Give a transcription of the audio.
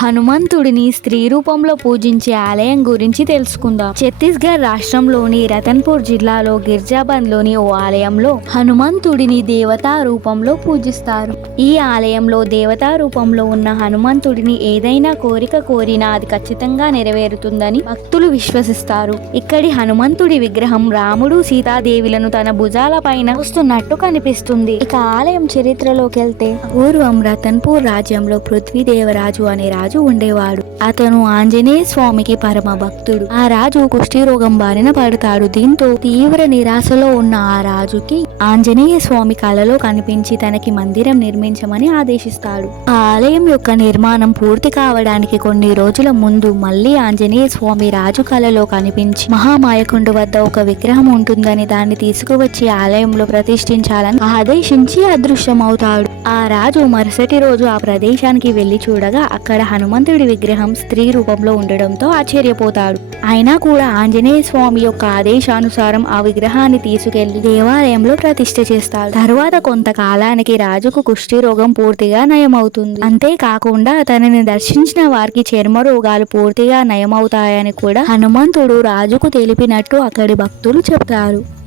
హనుమంతుడిని స్త్రీ రూపంలో పూజించే ఆలయం గురించి తెలుసుకుందాం. ఛత్తీస్గఢ్ రాష్ట్రంలోని రతన్పూర్ జిల్లాలో గిర్జాబంద్లోని ఓ ఆలయంలో హనుమంతుడిని దేవతా రూపంలో పూజిస్తారు. ఈ ఆలయంలో దేవతా రూపంలో ఉన్న హనుమంతుడిని ఏదైనా కోరిక కోరినా అది ఖచ్చితంగా నెరవేరుతుందని భక్తులు విశ్వసిస్తారు. ఇక్కడి హనుమంతుడి విగ్రహం రాముడు సీతాదేవిలను తన భుజాల పైన వస్తున్నట్టు కనిపిస్తుంది. ఇక ఆలయం చరిత్రలోకి వెళ్తే పూర్వం రతన్పూర్ రాజ్యంలో పృథ్వీదేవరాజు అనే రాజు ఉండేవాడు. అతను ఆంజనేయ స్వామికి పరమ భక్తుడు. ఆ రాజు కుష్టి రోగం బారిన పడతాడు. దీంతో తీవ్ర నిరాశలో ఉన్న ఆ రాజుకి ఆంజనేయ స్వామి కలలో కనిపించి తనకి మందిరం నిర్మించమని ఆదేశిస్తాడు. ఆ ఆలయం యొక్క నిర్మాణం పూర్తి కావడానికి కొన్ని రోజుల ముందు మళ్ళీ ఆంజనేయ స్వామి రాజు కలలో కనిపించి మహామాయకుండు వద్ద ఒక విగ్రహం ఉంటుందని దాన్ని తీసుకువచ్చి ఆలయంలో ప్రతిష్ఠించాలని ఆదేశించి అదృశ్యమవుతాడు. ఆ రాజు మరుసటి రోజు ఆ ప్రదేశానికి వెళ్ళి చూడగా అక్కడ హనుమంతుడి విగ్రహం స్త్రీ రూపంలో ఉండడంతో ఆశ్చర్యపోతాడు. అయినా కూడా ఆంజనేయ స్వామి యొక్క ఆదేశానుసారం ఆ విగ్రహాన్ని తీసుకెళ్ళి దేవాలయంలో ప్రతిష్ఠ చేస్తాడు. తరువాత కొంతకాలానికి రాజుకు కుష్టి రోగం పూర్తిగా నయమవుతుంది. అంతేకాకుండా తనని దర్శించిన వారికి చర్మ రోగాలు పూర్తిగా నయమవుతాయని కూడా హనుమంతుడు రాజుకు తెలిపినట్టు అక్కడి భక్తులు చెప్తారు.